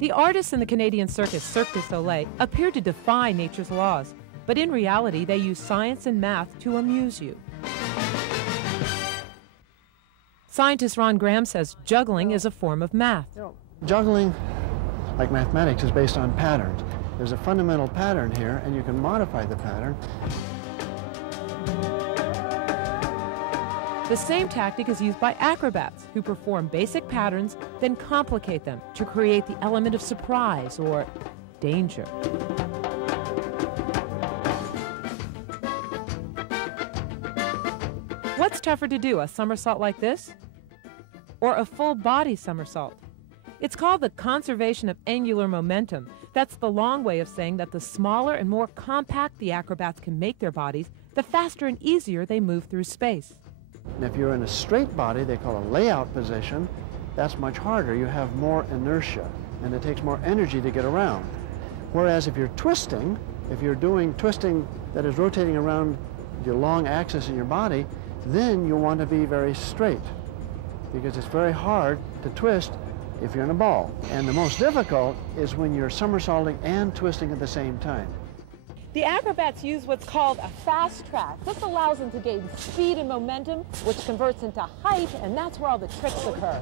The artists in the Canadian circus Cirque du Soleil appear to defy nature's laws, but in reality they use science and math to amuse you. Scientist Ron Graham says juggling is a form of math. Juggling, like mathematics, is based on patterns. There's a fundamental pattern here, and you can modify the pattern. The same tactic is used by acrobats who perform basic patterns, then complicate them to create the element of surprise or danger. What's tougher to do, a somersault like this or a full body somersault? It's called the conservation of angular momentum. That's the long way of saying that the smaller and more compact the acrobats can make their bodies, the faster and easier they move through space. And if you're in a straight body, they call a layout position, that's much harder. You have more inertia, and it takes more energy to get around. Whereas if you're twisting, if you're doing twisting that is rotating around your long axis in your body, then you want to be very straight, because it's very hard to twist if you're in a ball. And the most difficult is when you're somersaulting and twisting at the same time. The acrobats use what's called a fast track. This allows them to gain speed and momentum, which converts into height, and that's where all the tricks occur.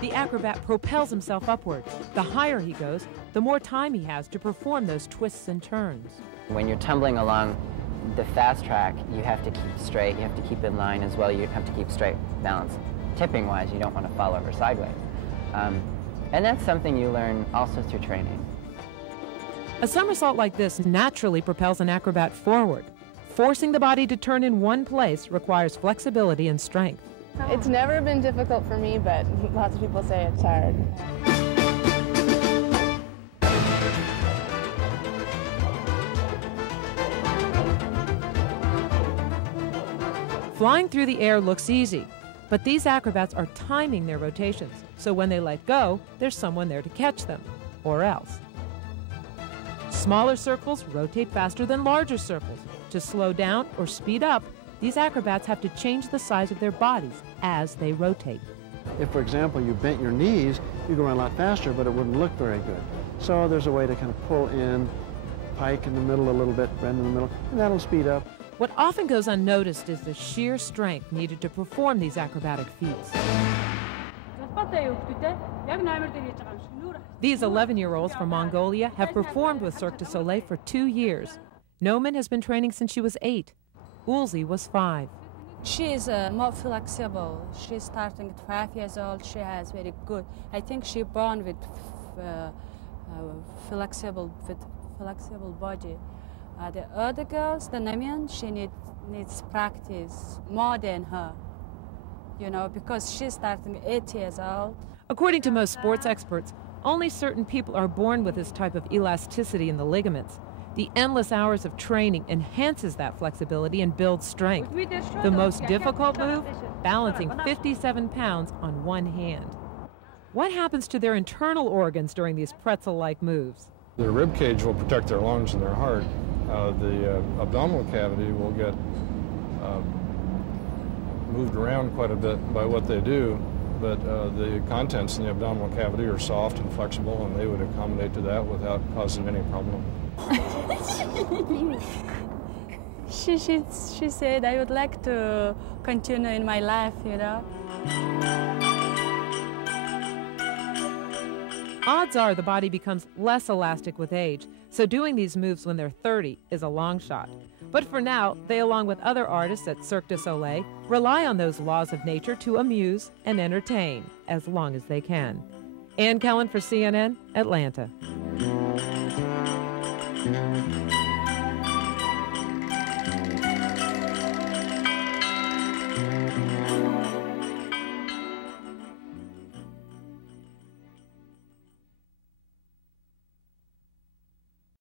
The acrobat propels himself upward. The higher he goes, the more time he has to perform those twists and turns. When you're tumbling along the fast track, you have to keep straight, you have to keep in line as well, you have to keep straight balance. Tipping-wise, you don't want to fall over sideways. And that's something you learn also through training. A somersault like this naturally propels an acrobat forward. Forcing the body to turn in one place requires flexibility and strength. It's never been difficult for me, but lots of people say it's hard. Flying through the air looks easy, but these acrobats are timing their rotations, so when they let go, there's someone there to catch them, or else. Smaller circles rotate faster than larger circles. To slow down or speed up, these acrobats have to change the size of their bodies as they rotate. If, for example, you bent your knees, you go run a lot faster, but it wouldn't look very good. So there's a way to kind of pull in, pike in the middle a little bit, bend in the middle, and that'll speed up. What often goes unnoticed is the sheer strength needed to perform these acrobatic feats. These 11-year-olds from Mongolia have performed with Cirque du Soleil for 2 years. Noman has been training since she was 8. Ulzi was 5. She is more flexible. She's starting at 5 years old. She has very good. I think she born with flexible body. The other girls, the Namian, she needs practice more than her. You know, because she's starting 8 years old. According to most sports experts, only certain people are born with this type of elasticity in the ligaments. The endless hours of training enhances that flexibility and builds strength. The most difficult move? Balancing 57 pounds on one hand. What happens to their internal organs during these pretzel-like moves? Their rib cage will protect their lungs and their heart. The abdominal cavity will get moved around quite a bit by what they do, but the contents in the abdominal cavity are soft and flexible, and they would accommodate to that without causing any problem. She said, I would like to continue in my life, you know. Odds are the body becomes less elastic with age, so doing these moves when they're 30 is a long shot. But for now, they, along with other artists at Cirque du Soleil, rely on those laws of nature to amuse and entertain as long as they can. Ann Kellan for CNN, Atlanta.